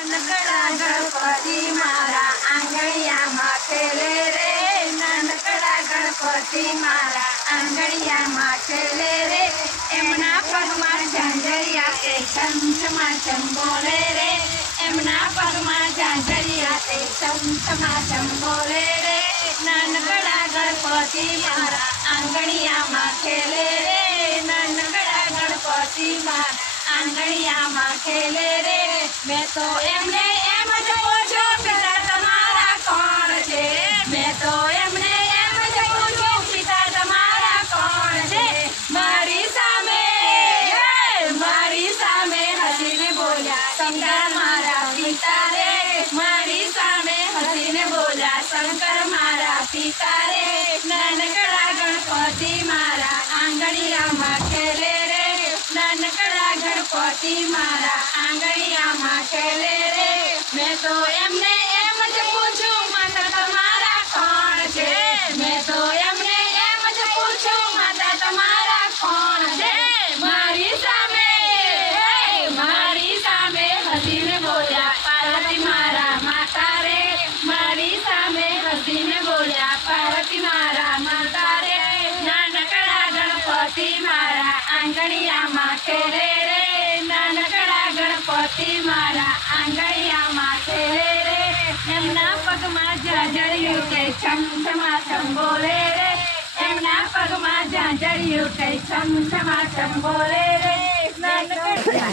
નાનકડા ગણપતિ મારા આંગણિયામાં ખેલે રે, નાનકડા ગણપતિ મારા આંગણિયામાં ખેલે રે, એમના પગમાં ઝાંઝરિયા તે છમછમાછમ બોલે રે, એમના પગમાં ઝાંઝરિયા તે છમછમાછમ બોલે રે, નાનકડા ગણપતિ મારા આંગણિયામાં ખેલે રે, નાનકડા ગણપતિ મારા આંગણિયામાં ખેલે રે, મેં તો એમને એમ જ પૂછ્યું પિતા તમારા કોણ છે, મેં તો એમને એમ જ પૂછ્યું પિતા તમારા કોણ છે, મારી સામે હસીને બોલ્યા શંકર મારા પિતા રે, મારી સામે હસીને બોલ્યા શંકર મારા પિતા રે, નાનકડા ગણપતિ મારા આંગણિયામાં ખેલે રે, નાનકડા ગણપતિ મારા આંગણિયામાં ખેલે રે, મેં તો એમને એમ જ પૂછ્યું માતા તમારા કોણ છે, મેં તો એમને એમ જ પૂછ્યું માતા તમારા કોણ છે, મારી સામે હસીને બોલ્યા પાર્વતી મારા માતા રે, મારી સામે હસીને બોલ્યા પાર્વતી મારા માતા રે, નાનકડા ગણપતિ મારા આંગણિયામાં ખેલે રે, નાનકડા ગણપતિ મારા આંગણિયામાં ખેલે રે, એમના પગમાં ઝાંઝરિયું તે છમછમાછમ બોલે રે, એમના પગમાં ઝાંઝરિયું તે છમછમાછમ બોલે રે, નાનકડા